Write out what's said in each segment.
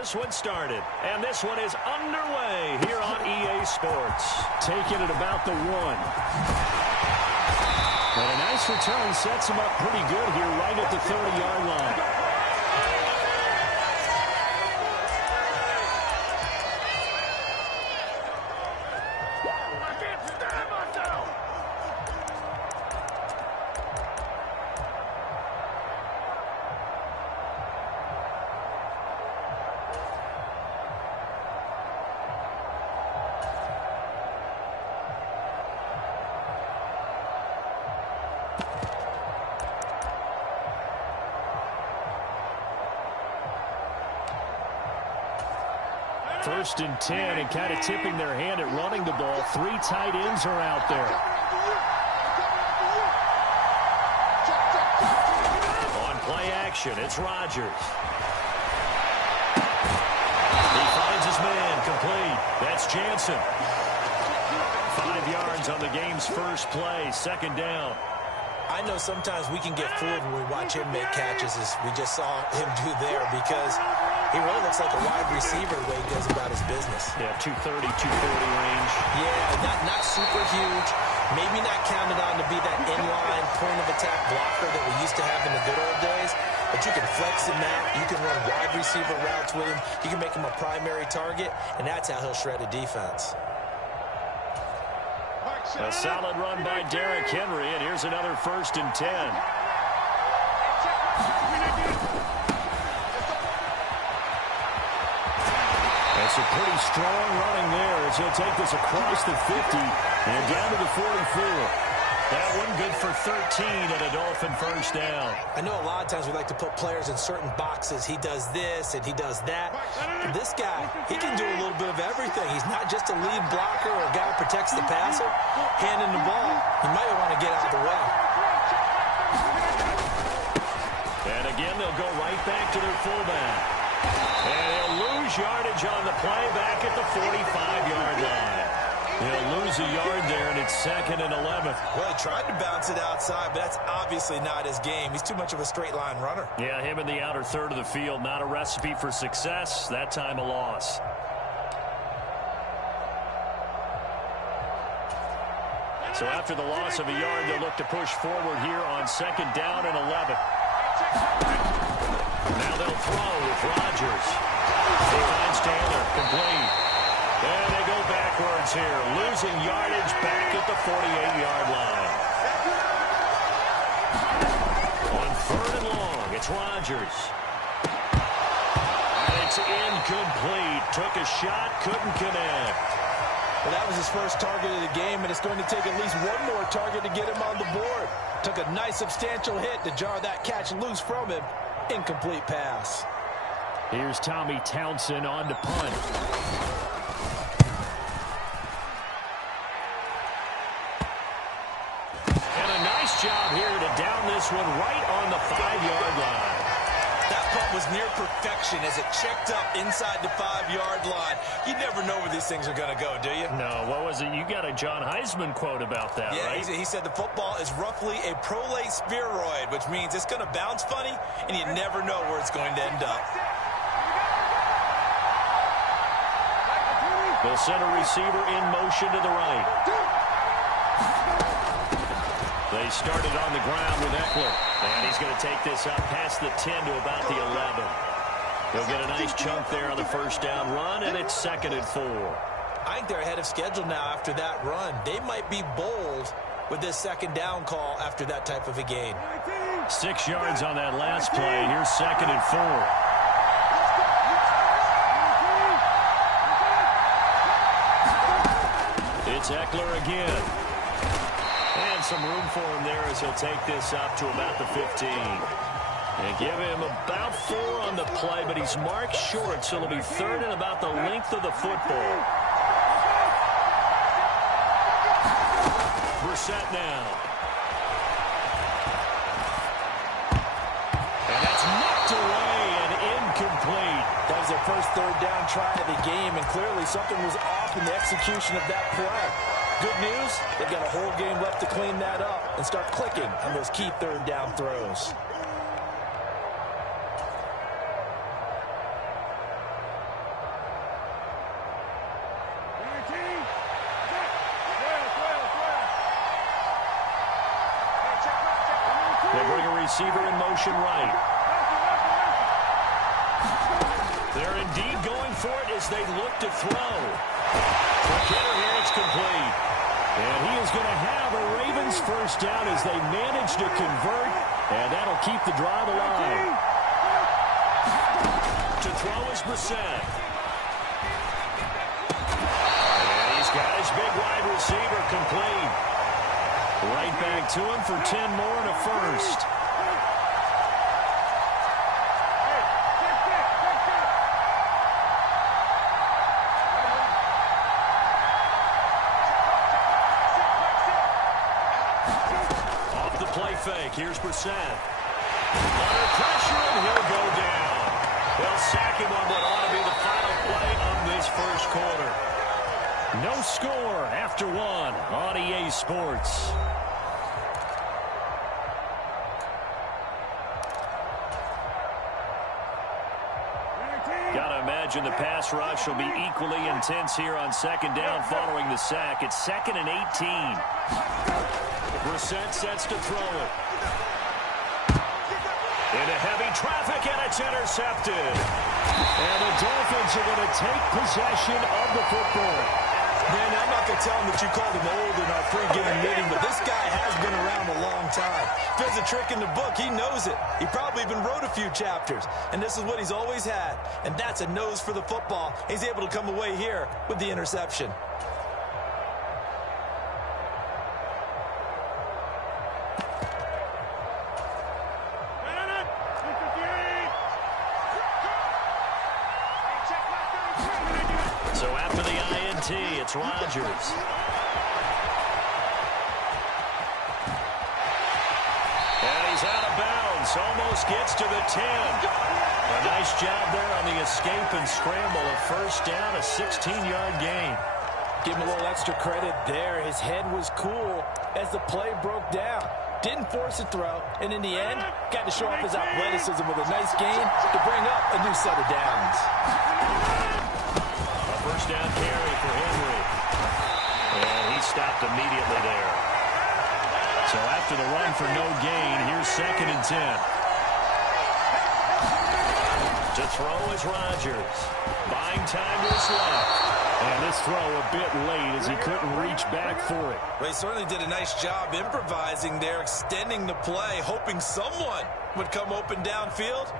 this one started. And this one is underway here on EA Sports. Taking it about the 1. And a nice return sets him up pretty good here right at the 30-yard line. First and 10, and kind of tipping their hand at running the ball. 3 tight ends are out there. On play action, it's Rodgers. He finds his man, complete. That's Jansen. 5 yards on the game's first play, 2nd down. I know sometimes we can get fooled when we watch him make catches, as we just saw him do there, because he really looks like a wide receiver the way he goes about his business. Yeah, 230, 240 range. Yeah, not super huge. Maybe not counted on to be that inline point-of-attack blocker that we used to have in the good old days. But you can flex him out. You can run wide receiver routes with him. You can make him a primary target, and that's how he'll shred a defense. A solid run by Derrick Henry, and here's another 1st and 10. That's a pretty strong running there as he'll take this across the 50 and down to the 44. That one good for 13 and a Dolphin 1st down. I know a lot of times we like to put players in certain boxes. He does this and he does that. But this guy, he can do a little bit of everything. He's not just a lead blocker or a guy who protects the passer. Handing the ball, he might want to get out of the way. And again, they'll go right back to their fullback. And he'll lose yardage on the play back at the 45-yard line. He'll lose a yard there, and it's 2nd and 11. Well, he tried to bounce it outside, but that's obviously not his game. He's too much of a straight-line runner. Yeah, him in the outer third of the field, not a recipe for success. That time a loss. So after the loss of a yard, they'll look to push forward here on 2nd down and 11. Now they'll throw with Rodgers. He finds Taylor, complete. And they go backwards here, losing yardage back at the 48-yard line. On 3rd and long, it's Rodgers. And it's incomplete. Took a shot, couldn't connect. Well, that was his first target of the game, and it's going to take at least one more target to get him on the board. Took a nice substantial hit to jar that catch loose from him. Incomplete pass. Here's Tommy Townsend on to punt. Job here to down this one right on the 5-yard line. That punt was near perfection as it checked up inside the 5-yard line. You never know where these things are going to go, do you? No, what was it? You got a John Heisman quote about that, right? Yeah, he said the football is roughly a prolate spheroid, which means it's going to bounce funny, and you never know where it's going to end up. They'll send a receiver in motion to the right. They started on the ground with Eckler. And he's going to take this up past the 10 to about the 11. He'll get a nice chunk there on the 1st down run, and it's 2nd and 4. I think they're ahead of schedule now after that run. They might be bold with this 2nd down call after that type of a gain. 6 yards on that last play. Here's 2nd and 4. It's Eckler again. And some room for him there as he'll take this up to about the 15. And give him about 4 on the play, but he's marked short, so it'll be 3rd and about the length of the football. Brissett now. And that's knocked away and incomplete. That was their first 3rd down try of the game, and clearly something was off in the execution of that play. Good news, they've got a whole game left to clean that up and start clicking on those key 3rd down throws. receiver in motion right. They're indeed going for it as they look to throw. Quick hitter here, it's complete. And he is going to have a Ravens first down as they manage to convert, and that'll keep the drive alive. To throw is Brissett. And he's got his big wide receiver complete. Right back to him for 10 more and a first. Off the play fake, here's Brissett. Under pressure, and he'll go down. They'll sack him on what ought to be the final play of this first quarter. No score after one on EA Sports. Gotta imagine the pass rush will be equally intense here on second down following the sack. It's 2nd and 18. Brissett sets to throw it. Into heavy traffic, and it's intercepted. And the Dolphins are going to take possession of the football. Man, I'm not going to tell him that you called him old in our pregame meeting, but this guy has been around a long time. If there's a trick in the book, he knows it. He probably even wrote a few chapters, and this is what he's always had, and that's a nose for the football. He's able to come away here with the interception. So after the INT, it's Rodgers. And he's out of bounds. Almost gets to the 10. A nice job there on the escape and scramble. A first down, a 16-yard gain. Give him a little extra credit there. His head was cool as the play broke down. Didn't force a throw, and in the end, got to show off his athleticism with a nice gain to bring up a new set of downs. First down carry for Henry. And he stopped immediately there. So after the run for no gain, here's 2nd and 10. To throw is Rodgers. Buying time to his left. And this throw a bit late as he couldn't reach back for it. Well, he certainly did a nice job improvising there, extending the play, hoping someone would come open downfield,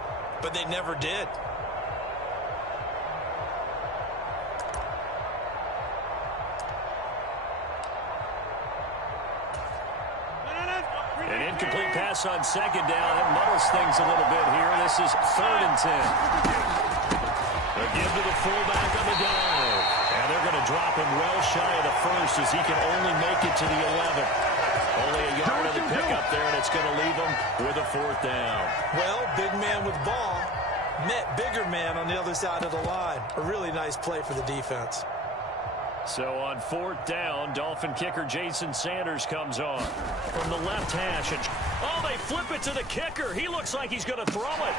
but they never did. An incomplete pass on second down. It muddles things a little bit here. This is 3rd and 10. A give to the fullback on the dive. And they're going to drop him well shy of the first as he can only make it to the 11th. Only a yard of the pickup there, and it's going to leave him with a 4th down. Well, big man with ball met bigger man on the other side of the line. A really nice play for the defense. So on 4th down, Dolphin kicker Jason Sanders comes on from the left hash. And, oh, they flip it to the kicker. He looks like he's going to throw it.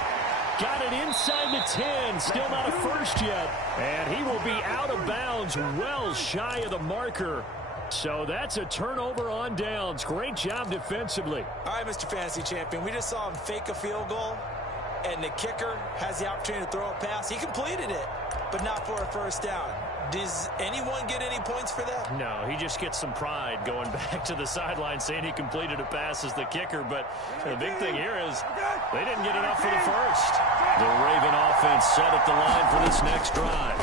Got it inside the 10. Still not a first yet. And he will be out of bounds well shy of the marker. So that's a turnover on downs. Great job defensively. All right, Mr. Fantasy Champion, we just saw him fake a field goal, and the kicker has the opportunity to throw a pass. He completed it, but not for a first down. Does anyone get any points for that? No, he just gets some pride going back to the sideline saying he completed a pass as the kicker. But the big thing here is they didn't get enough for the first. The Raven offense set at the line for this next drive.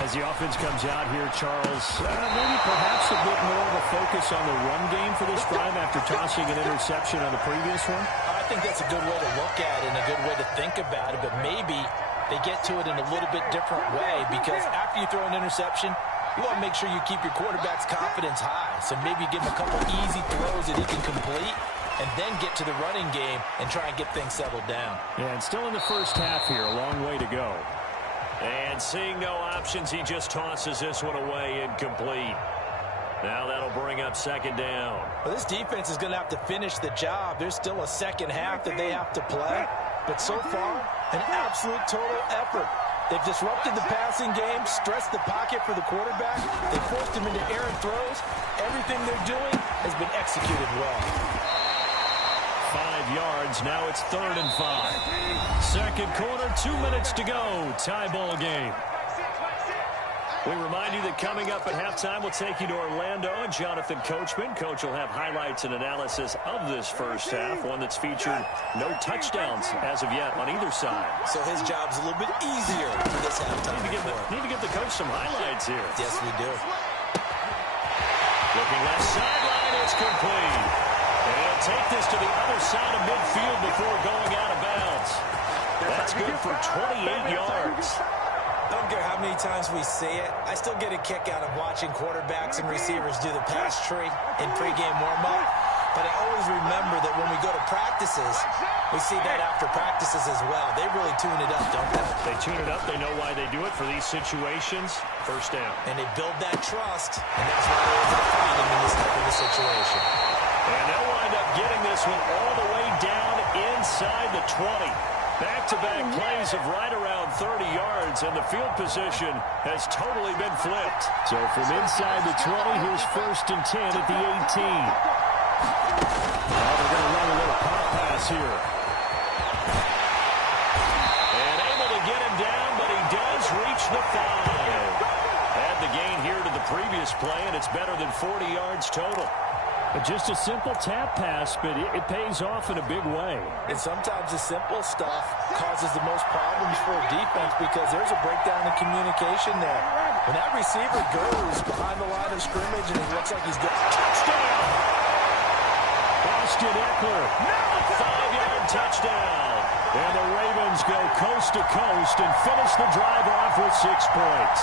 As the offense comes out here, Charles, maybe perhaps a bit more of a focus on the run game for this drive after tossing an interception on the previous one? I think that's a good way to look at it and a good way to think about it, but maybe they get to it in a little bit different way, because after you throw an interception, you want to make sure you keep your quarterback's confidence high. So maybe give him a couple easy throws that he can complete and then get to the running game and try and get things settled down. Yeah, and still in the first half here, a long way to go. And seeing no options, he just tosses this one away incomplete. Now that'll bring up 2nd down. Well, this defense is going to have to finish the job. There's still a second half that they have to play. But so far, an absolute total effort. They've disrupted the passing game, stressed the pocket for the quarterback. They forced him into errant throws. Everything they're doing has been executed well. 5 yards. Now it's 3rd and 5. Second quarter, 2 minutes to go. Tie ball game. We remind you that coming up at halftime, we'll take you to Orlando and Jonathan Coachman. Coach will have highlights and analysis of this first half, one that's featured no touchdowns as of yet on either side. So his job's a little bit easier for this halftime. Need to give the coach some highlights here. Yes, we do. Looking left sideline, it's complete. And he'll take this to the other side of midfield before going out of bounds. That's good for 28 yards. I don't care how many times we say it, I still get a kick out of watching quarterbacks and receivers do the pass tree in pregame warm-up. But I always remember that when we go to practices, we see that after practices as well. They really tune it up, don't they? They tune it up. They know why they do it for these situations. First down. And they build that trust, and that's why they're able to find them in this type of a situation. And they'll wind up getting this one all the way down inside the 20. Back-to-back plays of right around 30 yards, and the field position has totally been flipped. So from inside the 20, here's 1st and 10 at the 18. Now they're going to run a little pop pass here. And able to get him down, but he does reach the 5. Add the gain here to the previous play, and it's better than 40 yards total. Just a simple tap pass, but it pays off in a big way. And sometimes the simple stuff causes the most problems for a defense because there's a breakdown in communication there. When that receiver goes behind the line of scrimmage and it looks like he's going touchdown! Austin Eckler, 5-yard touchdown. And the Ravens go coast to coast and finish the drive off with 6 points.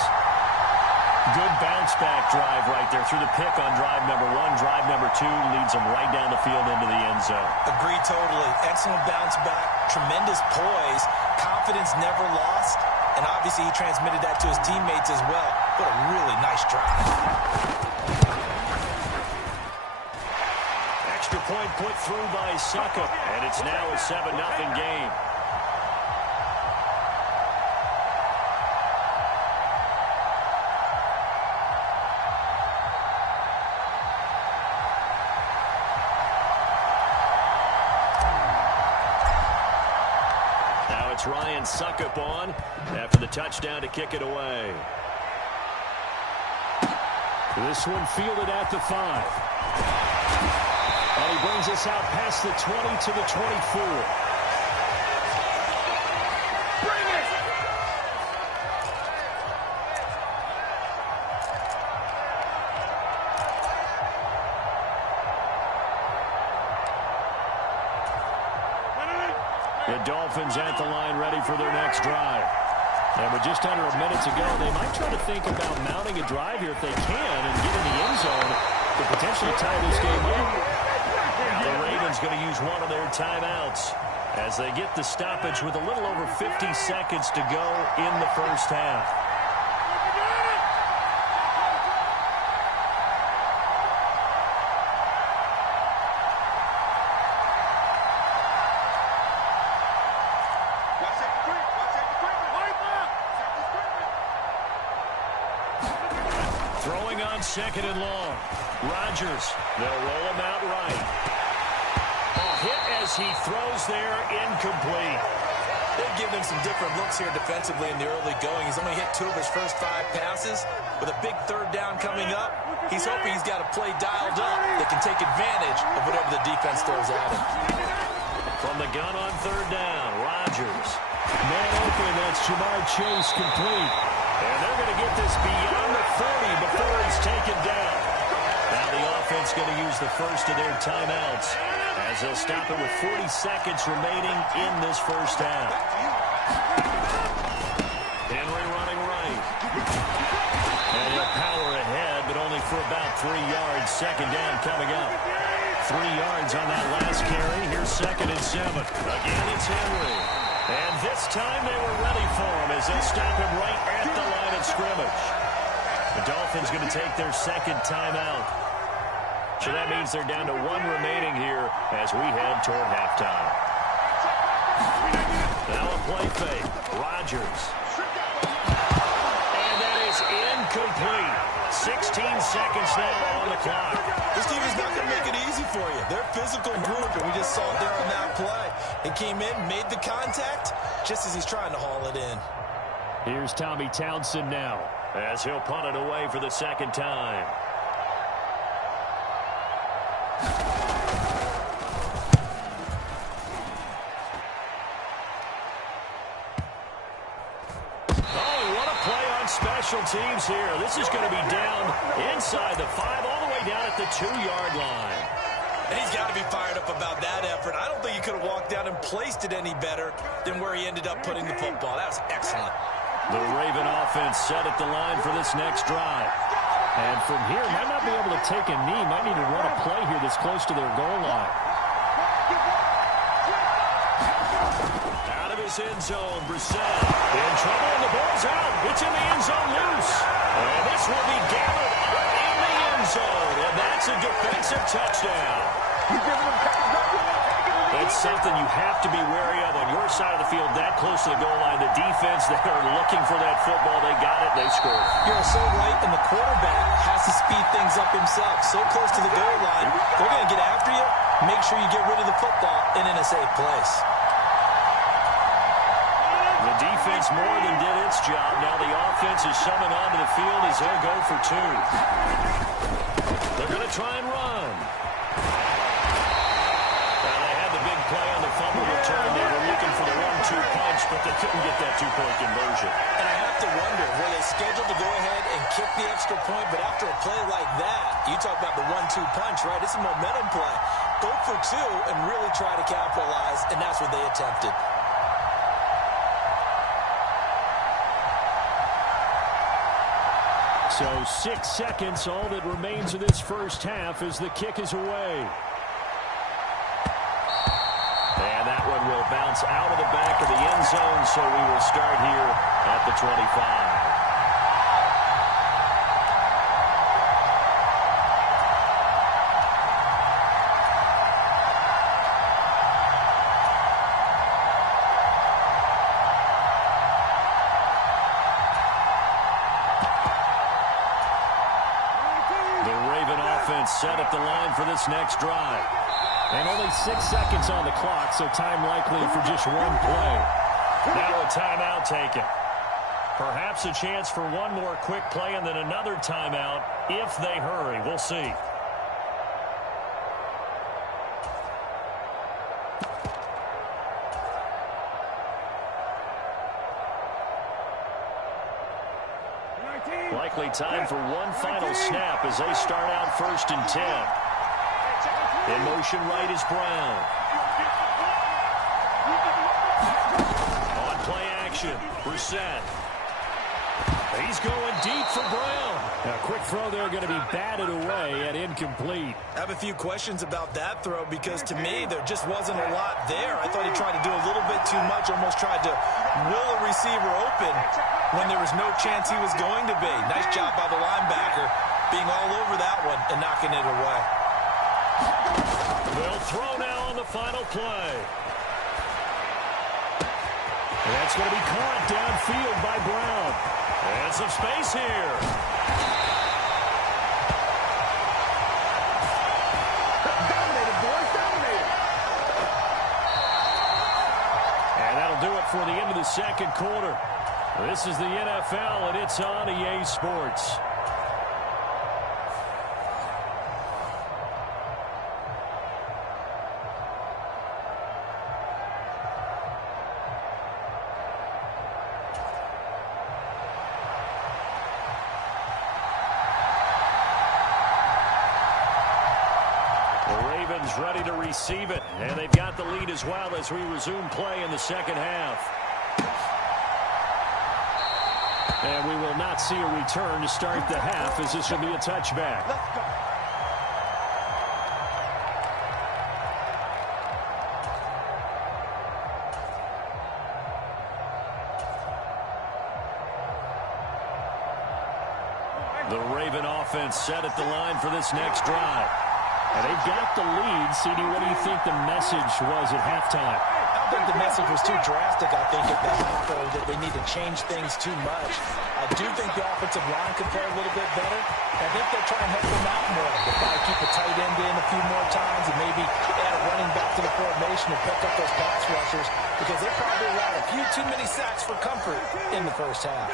Good bounce-back drive right there through the pick on drive number 1. Drive number 2 leads them right down the field into the end zone. Agree totally. Excellent bounce-back, tremendous poise, confidence never lost, and obviously he transmitted that to his teammates as well. What a really nice drive. Extra point put through by Suckup, and it's now a 7-0 game. It's Ryan Suckup on after the touchdown to kick it away. This one fielded at the 5. And he brings us out past the 20 to the 24. The Dolphins at the line ready for their next drive. And with just under a minute to go, they might try to think about mounting a drive here if they can and get in the end zone to potentially tie this game up. The Ravens going to use one of their timeouts as they get the stoppage with a little over 50 seconds to go in the first half. Second and long. Rodgers, they'll roll him out right. A hit as he throws there, incomplete. They've given him some different looks here defensively in the early going. He's only hit 2 of his first 5 passes. With a big 3rd down coming up, he's hoping he's got a play dialed up that can take advantage of whatever the defense throws at him. From the gun on 3rd down, Rodgers. Man open, that's Jamar Chase complete. And they're going to get this beyond the 30 before he's taken down. Now the offense going to use the first of their timeouts as they'll stop it with 40 seconds remaining in this first half. Henry running right. And he'll power ahead, but only for about 3 yards. Second down coming up. 3 yards on that last carry. Here's 2nd and 7. Again, it's Henry. And this time they were ready for him as they stop him right at the line of scrimmage. The Dolphins going to take their 2nd timeout. So that means they're down to 1 remaining here as we head toward halftime. Now a play fake. Rodgers. And that is incomplete. 16 seconds now on the clock. This team is not going to make it easy for you. They're a physical group, and we just saw it there on that play. It came in, made the contact, just as he's trying to haul it in. Here's Tommy Townsend now, as he'll punt it away for the second time. Special teams here. This is going to be down inside the 5, all the way down at the 2-yard line. And he's got to be fired up about that effort. I don't think he could have walked down and placed it any better than where he ended up putting the football. That was excellent. The Raven offense set at the line for this next drive. And from here, might not be able to take a knee. Might need to run a play here that's close to their goal line. Out of his end zone, Brissett in trouble, and the ball's out. It's in the end zone loose. And this will be gathered up in the end zone, and that's a defensive touchdown. It's something you have to be wary of on your side of the field, that close to the goal line. The defense, they are looking for that football. They got it, they scored. You're so right, and the quarterback has to speed things up himself. So close to the goal line, they're going to get after you. Make sure you get rid of the football and in a safe place. The defense more than did its job. Now the offense is summoned onto the field as they'll go for 2. They're going to try and run. Well, they had the big play on the fumble return. They were looking for the 1-2 punch, but they couldn't get that 2-point conversion. And I have to wonder, were they scheduled to go ahead and kick the extra point, but after a play like that, you talk about the 1-2 punch, right? It's a momentum play. Go for 2 and really try to capitalize, and that's what they attempted. So 6 seconds, all that remains of this first half as the kick is away. And that one will bounce out of the back of the end zone, so we will start here at the 25. Set at the line for this next drive. And only 6 seconds on the clock, so time likely for just one play. Now a timeout taken. Perhaps a chance for one more quick play and then another timeout if they hurry. We'll see. Likely time for one final snap as they start out 1st and 10. In motion right is Brown. On play action, Brissett. He's going deep for Brown. A quick throw there going to be batted away and incomplete. I have a few questions about that throw because to me there just wasn't a lot there. I thought he tried to do a little bit too much, almost tried to will a receiver open when there was no chance he was going to be. Nice job by the linebacker being all over that one and knocking it away. They'll throw now on the final play. And that's going to be caught downfield by Brown. And some space here. Dominated, boys, dominated. And that'll do it for the end of the second quarter. This is the NFL, and it's on EA Sports. Ready to receive it, and they've got the lead as well as we resume play in the second half. And we will not see a return to start the half as this will be a touchback. Let's go. The Raven offense set at the line for this next drive. And they've got the lead. CD, what do you think the message was at halftime? I don't think the message was too drastic, I think, at the half, that they need to change things too much. I do think the offense offensive line could play a little bit better, I think they'll try and help them out more. They'll probably keep a tight end in a few more times and maybe add a running back to the formation and pick up those pass rushers because they probably allowed a few too many sacks for comfort in the first half.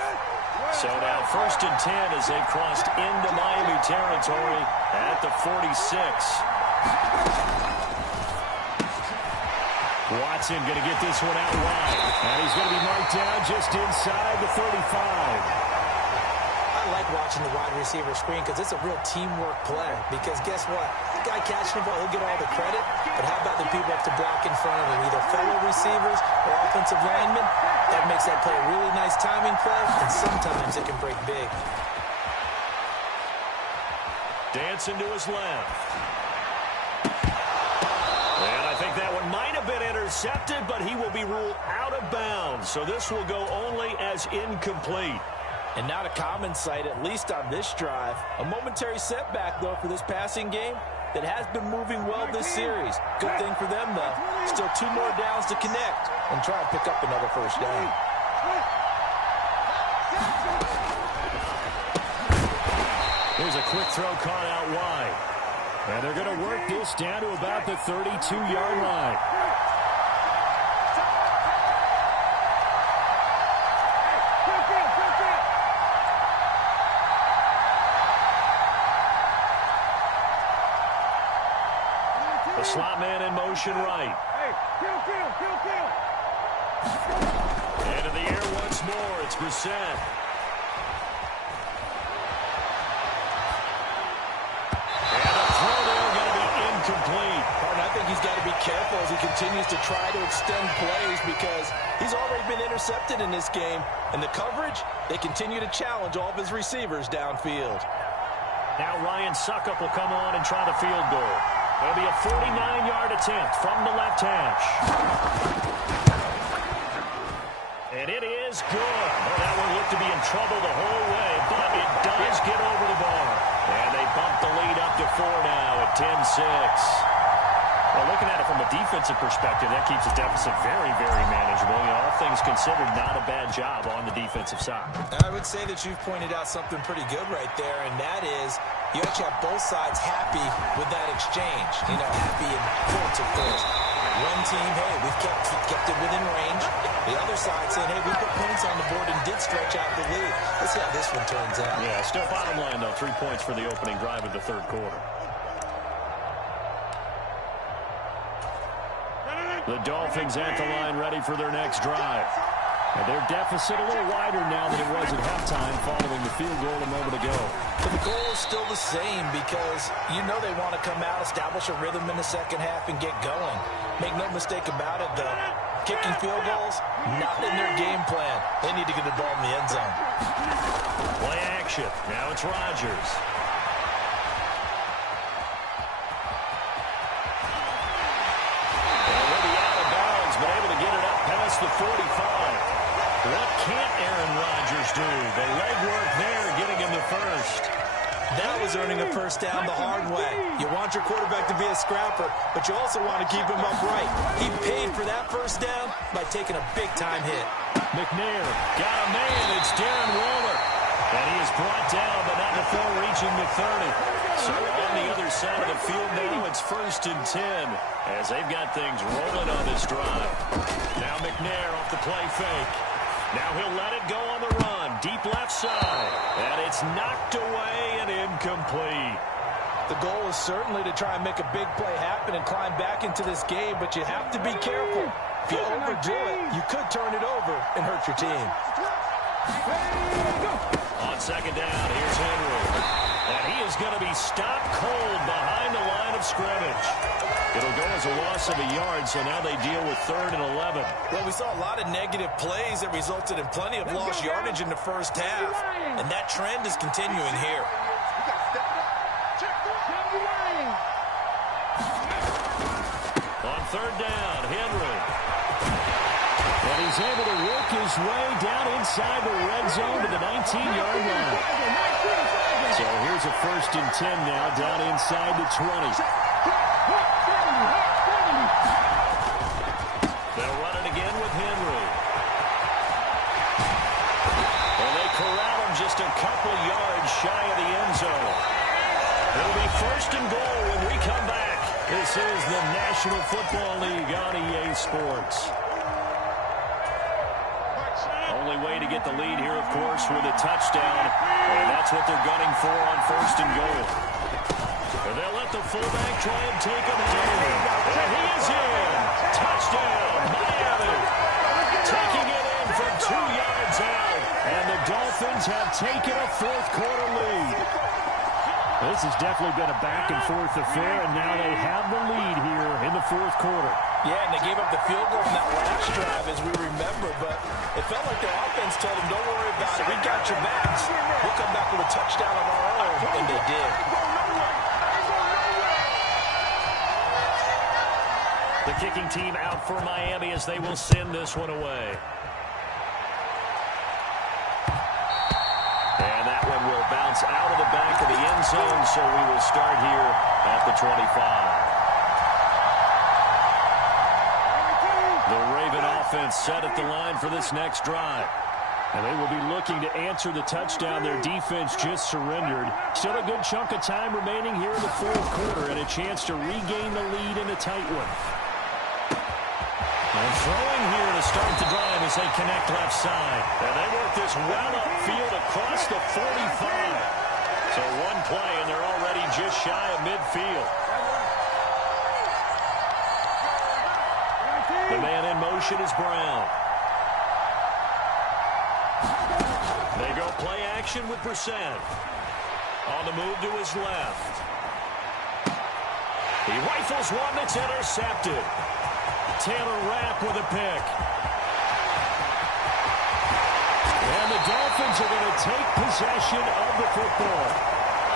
So now 1st and 10 as they've crossed into Miami territory at the 46. Watson going to get this one out wide. And he's going to be marked down just inside the 35. I like watching the wide receiver screen because it's a real teamwork play. Because guess what? The guy catching the ball, he'll get all the credit. But how about the people up to block in front of him, either fellow receivers or offensive linemen? That makes that play a really nice timing play, and sometimes it can break big. Dancing to his left. And I think that one might have been intercepted, but he will be ruled out of bounds. So this will go only as incomplete. And not a common sight, at least on this drive. A momentary setback, though, for this passing game that has been moving well this series. Good thing for them, though. Still 2 more downs to connect and try and pick up another first down. Here's a quick throw caught out wide. And they're going to work this down to about the 32-yard line. The slot man in motion right. Into the air once more. It's Brissett. Complete. And I think he's got to be careful as he continues to try to extend plays because he's already been intercepted in this game. And the coverage, they continue to challenge all of his receivers downfield. Now Ryan Suckup will come on and try the field goal. It'll be a 49-yard attempt from the left hash. And it is good. Well, that one looked to be in trouble the whole way, but it does get over the bar. And they bump the lead up to 4 now at 10-6. Well, looking at it from a defensive perspective, that keeps the deficit very, very manageable. You know, all things considered, not a bad job on the defensive side. I would say that you've pointed out something pretty good right there, and that is you actually have both sides happy with that exchange. You know, happy in quotes, of course. One team, hey, we've kept it within range. The other side saying, hey, we put points on the board and did stretch out the lead. Let's see how this one turns out. Yeah, still bottom line, though, 3 points for the opening drive of the third quarter. The Dolphins at the line ready for their next drive. And their deficit a little wider now than it was at halftime following the field goal a moment ago. But the goal is still the same because you know they want to come out, establish a rhythm in the second half, and get going. Make no mistake about it, though. Kicking field goals, not in their game plan. They need to get the ball in the end zone. Play action. Now it's Rodgers. The 45. What can't Aaron Rodgers do? The legwork there, getting him the first. That was earning a first down the hard way. You want your quarterback to be a scrapper, but you also want to keep him upright. He paid for that first down by taking a big-time hit. McNair got a man. It's Darren Waller. And he is brought down, but not before reaching the 30. So on the other side of the field now, it's 1st and 10 as they've got things rolling on this drive. Now McNair off the play fake. Now he'll let it go on the run. Deep left side. And it's knocked away and incomplete. The goal is certainly to try and make a big play happen and climb back into this game, but you have to be careful. If you overdo it, you could turn it over and hurt your team. On second down, here's Henry. And he is going to be stopped cold behind the line of scrimmage. It'll go as a loss of a yard, so now they deal with 3rd and 11. Well, we saw a lot of negative plays that resulted in plenty of lost yardage in the first half, and that trend is continuing here. On 3rd down, Henry. And he's able to work his way down inside the red zone to the 19-yard line. So here's a 1st and 10 now down inside the 20. They'll run it again with Henry. And they corral him just just a couple yards shy of the end zone. It'll be first and goal when we come back. This is the National Football League on EA Sports. Only way to get the lead here, of course, with a touchdown. And that's what they're gunning for on first and goal. And they'll let the fullback try and take him home. And he is in. Touchdown, Miami. Taking it in from 2 yards out. And the Dolphins have taken a fourth-quarter lead. This has definitely been a back-and-forth affair, and now they have the lead here in the fourth quarter. Yeah, and they gave up the field goal in that last drive, as we remember, but it felt like their offense told them, don't worry about it. We got your backs. We'll come back with a touchdown of our own, and they did. The kicking team out for Miami as they will send this one away. And that one will bounce out of the back of the end zone, so we will start here at the 25. The Raven offense set at the line for this next drive. And they will be looking to answer the touchdown their defense just surrendered. Still a good chunk of time remaining here in the fourth quarter and a chance to regain the lead in a tight one. And throwing here to start the drive as they connect left side. And they work this well upfield across the 45. So one play, and they're already just shy of midfield. The man in motion is Brown. They go play action with Brissett. On the move to his left. He rifles one that's intercepted. Taylor Rapp with a pick. And the Dolphins are going to take possession of the football.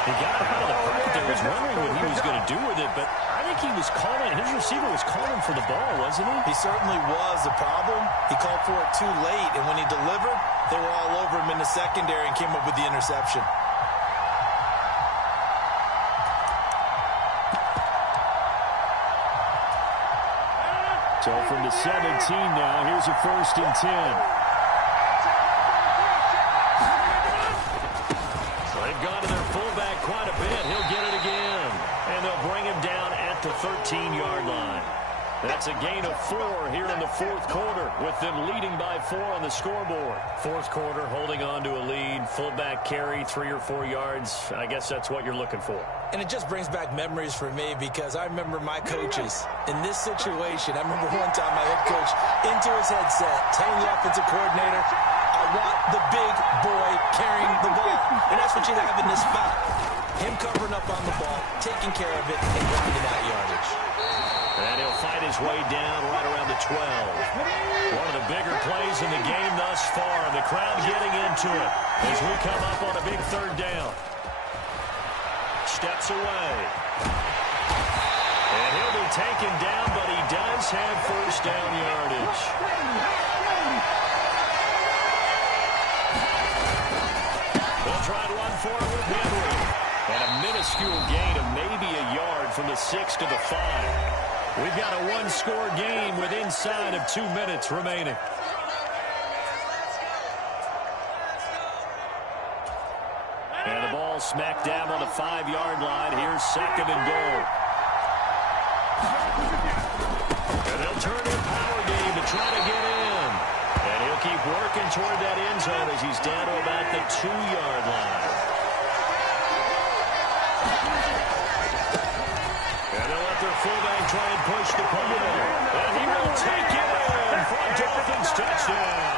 He got out of the pocket there. Was wondering what he was going to do with it, but I think he was calling. His receiver was calling for the ball, wasn't he? He certainly was. The problem, he called for it too late, and when he delivered, they were all over him in the secondary and came up with the interception. So from the 17 now, here's a 1st and 10. They've gone to their fullback quite a bit. He'll get it again. And they'll bring him down at the 13-yard line. That's a gain of 4 here in the fourth quarter, with them leading by 4 on the scoreboard. Fourth quarter, holding on to a lead. Fullback carry, 3 or 4 yards. I guess that's what you're looking for. And it just brings back memories for me because I remember my coaches in this situation. I remember one time my head coach into his headset telling the offensive coordinator, I want the big boy carrying the ball. And that's what you have in this spot. Him covering up on the ball, taking care of it, and grinding out yardage. And he'll fight his way down right around the 12. One of the bigger plays in the game thus far. The crowd getting into it as we come up on a big 3rd down. Steps away. And he'll be taken down, but he does have 1st down yardage. They'll try to run for it with Henry. And a minuscule gain of maybe a yard from the 6 to the 5. We've got a 1-score game with inside of 2 minutes remaining. And the ball smack dab on the 5-yard line. Here's 2nd and goal. And they'll turn to a power game to try to get in. And he'll keep working toward that end zone as he's down to about the 2-yard line. And they'll let their fullback try and push the ball. And he will take it in for a Dolphins touchdown.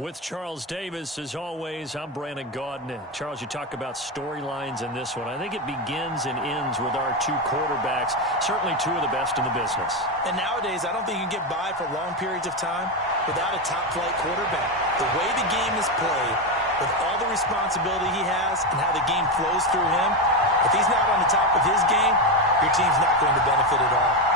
With Charles Davis, as always, I'm Brandon Gaudin. Charles, you talk about storylines in this one. I think it begins and ends with our two quarterbacks, certainly two of the best in the business. And nowadays, I don't think you can get by for long periods of time without a top-flight quarterback. The way the game is played, with all the responsibility he has and how the game flows through him, if he's not on the top of his game, your team's not going to benefit at all.